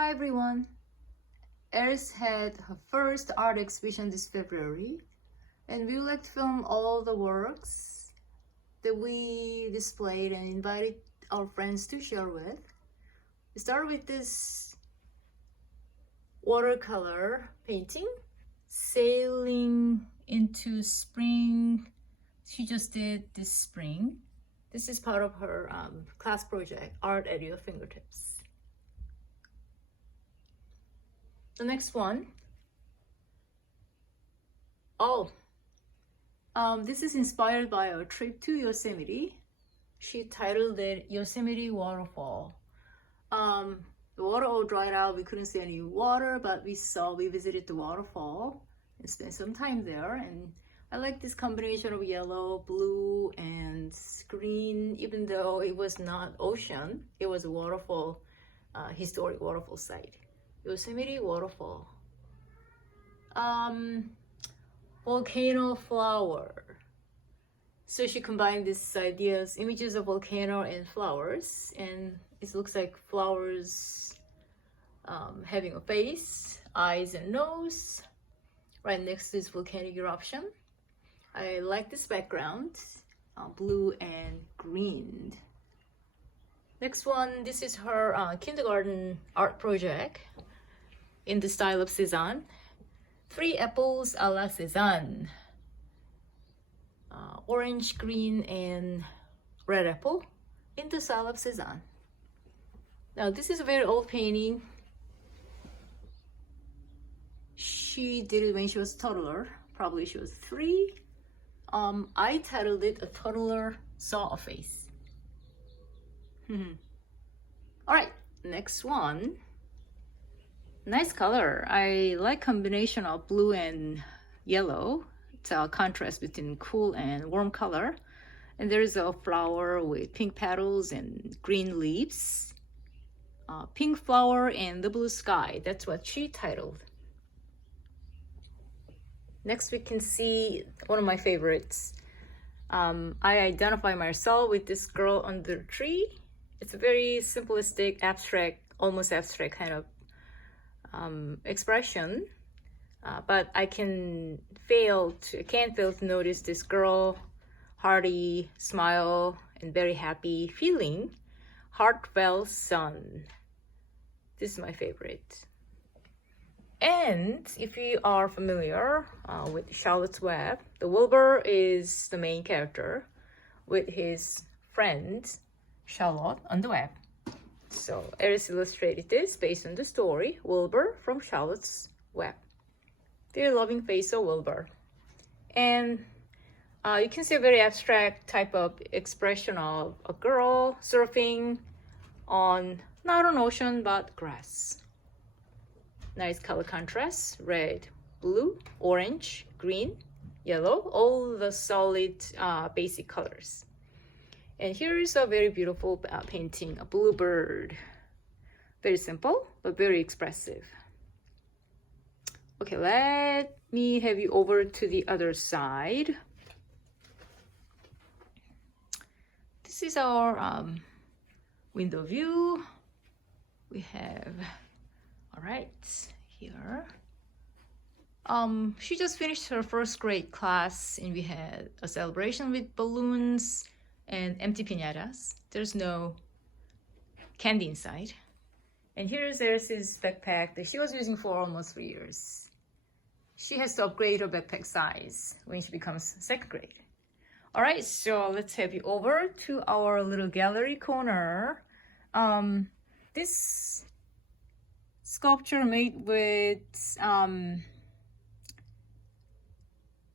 Hi everyone! Aeris had her first art exhibition this February, and we would like to film all the works that we displayed and invited our friends to share with. We started with this watercolor painting, Sailing into Spring. She just did this spring. This is part of her class project, Art at Your Fingertips. The next one, this is inspired by a trip to Yosemite. She titled it Yosemite Waterfall. The water all dried out, we couldn't see any water, but we visited the waterfall and spent some time there. And I like this combination of yellow, blue, and green, even though it was not ocean, it was a waterfall, historic waterfall site. Yosemite Waterfall. Volcano flower. So she combined these ideas, images of volcano and flowers, and it looks like flowers having a face, eyes and nose, right next to this volcanic eruption. I like this background, blue and green. Next one, this is her kindergarten art project in the style of Cézanne. 3 apples a la Cézanne. Orange, green, and red apple in the style of Cézanne. Now this is a very old painting. She did it when she was a toddler. Probably she was 3. I titled it A Toddler Saw a Face. All right, next one. Nice color. I like combination of blue and yellow. It's a contrast between cool and warm color. And there's a flower with pink petals and green leaves. Pink flower and the blue sky. That's what she titled. Next we can see one of my favorites. I identify myself with this girl under the tree. It's a very simplistic, abstract, almost abstract kind of expression, but I can't fail to notice this girl, hearty smile and very happy feeling, heartfelt sun. This is my favorite. And if you are familiar with Charlotte's Web, the Wilbur is the main character with his friend Charlotte on the web. So Aeris illustrated this based on the story Wilbur from Charlotte's Web. Very loving face of Wilbur. And you can see a very abstract type of expression of a girl surfing on, not an ocean, but grass. Nice color contrast, red, blue, orange, green, yellow, all the solid basic colors. And here is a very beautiful painting, a bluebird. Very simple, but very expressive. Okay, let me have you over to the other side. This is our window view. We have, all right, here. She just finished her first grade class and we had a celebration with balloons and empty piñatas. There's no candy inside. And here's Aeris' backpack that she was using for almost 3 years. She has to upgrade her backpack size when she becomes 2nd grade. All right, so let's have you over to our little gallery corner. This sculpture made with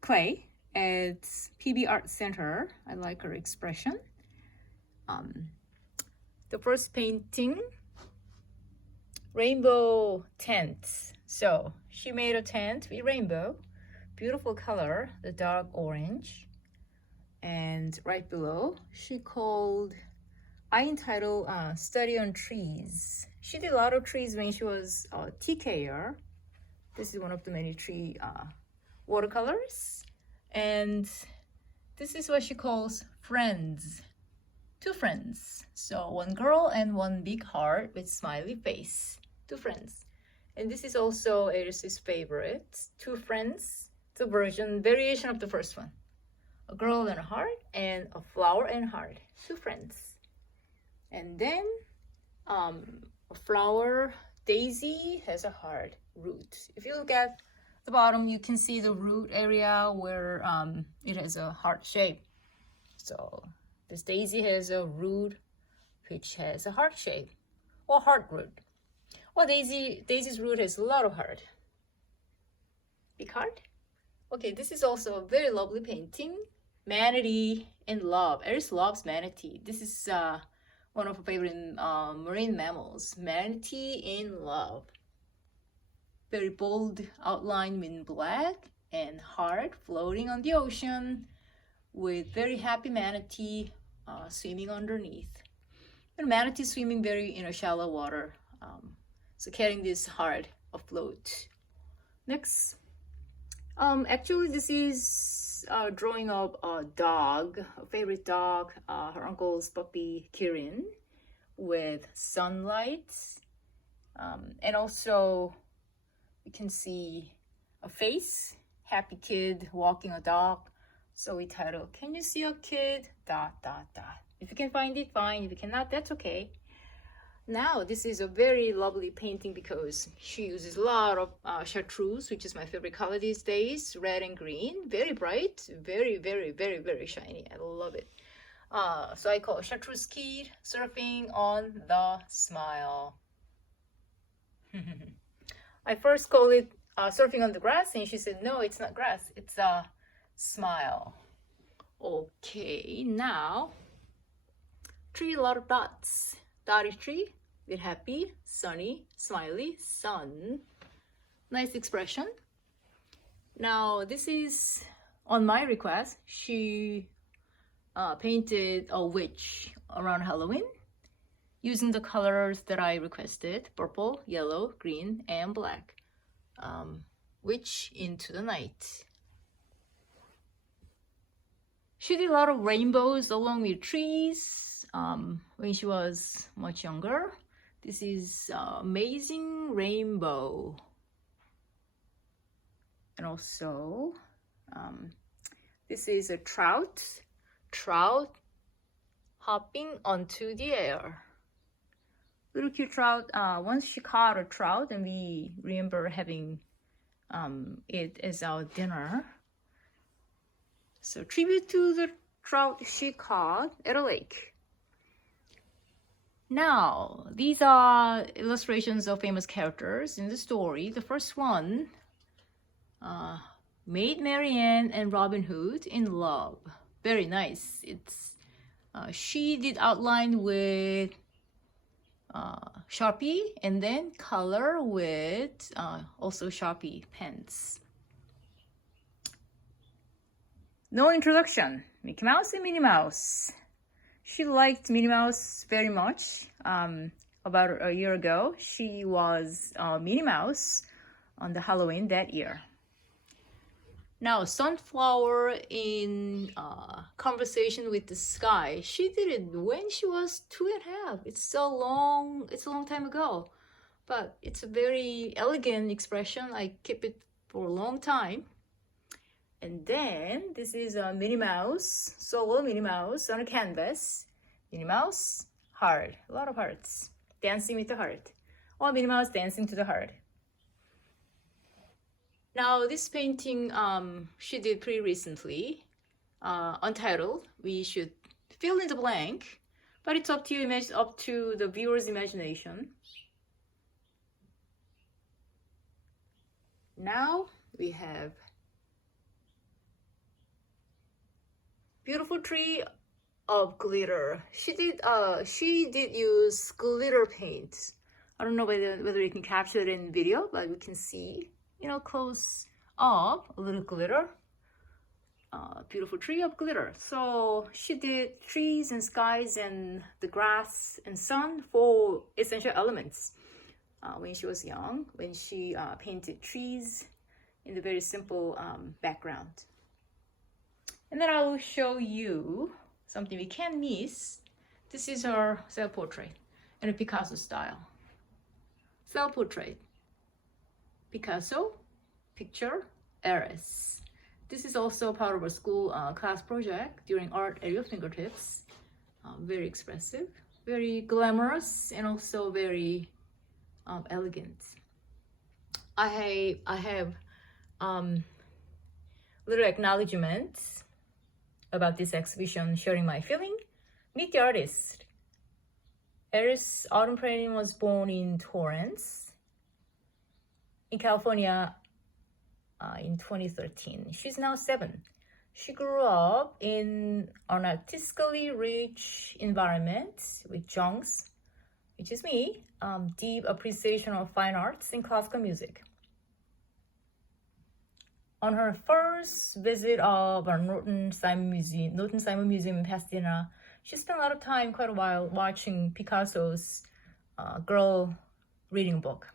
clay at PB Art Center. I like her expression. The first painting, rainbow tent. So she made a tent with rainbow, beautiful color, the dark orange. And right below, I entitled Study on Trees. She did a lot of trees when she was a TKer. This is one of the many tree watercolors. And this is what she calls friends. 2 friends. So 1 girl and 1 big heart with smiley face. Two Friends. And this is also Aeris' favorite. Two Friends, the variation of the first one. A girl and a heart, and a flower and heart. Two Friends. And then a flower, daisy, has a heart root. If you look at the bottom, you can see the root area where it has a heart shape. So this daisy has a root which has a heart shape, or heart root. Well, daisy's root has a lot of heart. Big heart. Okay, this is also a very lovely painting. Manatee in love. Aeris loves manatee. This is one of her favorite marine mammals. Manatee in love. Very bold outline in black and heart floating on the ocean with very happy manatee swimming underneath. And manatee swimming very in a shallow water. So carrying this heart afloat. Next. Actually, this is a drawing of a dog, a favorite dog, her uncle's puppy Kirin, with sunlight. And also, you can see a face, happy kid walking a dog. So we title, can you see a kid? ... If you can find it, fine. If you cannot, that's okay. Now, this is a very lovely painting because she uses a lot of chartreuse, which is my favorite color these days, red and green, very bright, very, very, very, very shiny. I love it. So I call chartreuse kid surfing on the smile. I first called it surfing on the grass, and she said, no, it's not grass, it's a smile. Okay, now, tree, a lot of dots. Dotted tree, with happy, sunny, smiley, sun. Nice expression. Now, this is on my request. She painted a witch around Halloween using the colors that I requested, purple, yellow, green, and black. Witch into the night. She did a lot of rainbows along with trees. When she was much younger. This is amazing rainbow. And also, this is a trout hopping onto the air. Little cute trout. Once she caught a trout, and we remember having it as our dinner. So tribute to the trout she caught at a lake. Now, these are illustrations of famous characters in the story. The first one, Maid Marian and Robin Hood in love. Very nice. It's she did outline with Sharpie and then color with also Sharpie pens. No introduction. Mickey Mouse and Minnie Mouse. She liked Minnie Mouse very much. About a year ago, she was Minnie Mouse on the Halloween that year. Now, sunflower in conversation with the sky. She did it when she was 2.5. It's a long time ago, but it's a very elegant expression. I keep it for a long time. And then this is a Minnie Mouse, solo Minnie Mouse on a canvas. Minnie Mouse, heart, a lot of hearts, dancing with the heart. Or Minnie Mouse dancing to the heart. Now this painting she did pretty recently, untitled. We should fill in the blank, but it's up to you, up to the viewer's imagination. Now we have beautiful tree of glitter. She did use glitter paint. I don't know whether you can capture it in video, but we can see, close up a little glitter. Beautiful tree of glitter. So she did trees and skies and the grass and sun for essential elements. When she was young, when she painted trees in the very simple background. And then I will show you something we can't miss. This is her self-portrait in a Picasso style. self-portrait. Picasso, picture, Aeris. This is also part of a school class project during art at your fingertips. Very expressive, very glamorous, and also very elegant. I have little acknowledgements about this exhibition, sharing my feeling. Meet the artist. Aeris Autumn Painting was born in Torrance, in California in 2013. She's now 7. She grew up in an artistically rich environment with Jungs, which is me, deep appreciation of fine arts and classical music. On her first visit of our Norton Simon Museum in Pasadena, she spent a lot of time, quite a while, watching Picasso's girl reading book.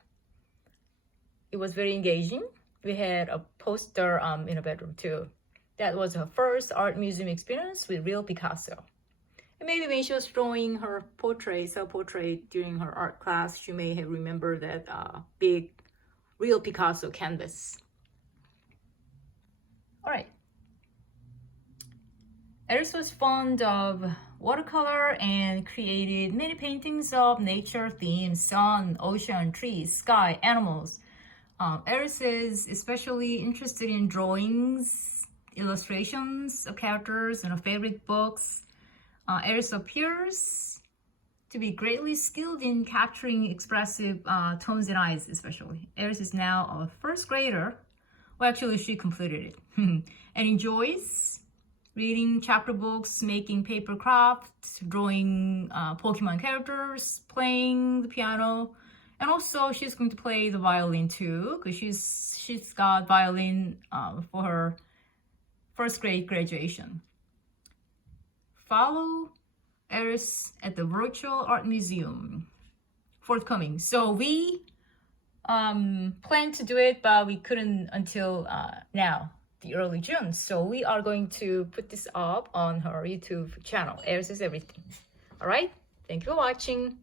It was very engaging. We had a poster in a bedroom too. That was her first art museum experience with real Picasso. And maybe when she was drawing her self-portrait during her art class, she may have remembered that big real Picasso canvas. All right. Aeris was fond of watercolor and created many paintings of nature themes: sun, ocean, trees, sky, animals. Aeris is especially interested in drawings, illustrations of characters in her favorite books. Aeris appears to be greatly skilled in capturing expressive tones and eyes, especially. Aeris is now a first grader. Well, actually, she completed it and enjoys reading chapter books, making paper crafts, drawing Pokemon characters, playing the piano, and also she's going to play the violin too, because she's got violin for her first grade graduation. Follow Aeris at the Virtual Art Museum, forthcoming. So we planned to do it, but we couldn't until now, the early June. So we are going to put this up on her YouTube channel, Aeris is Everything. All right, thank you for watching.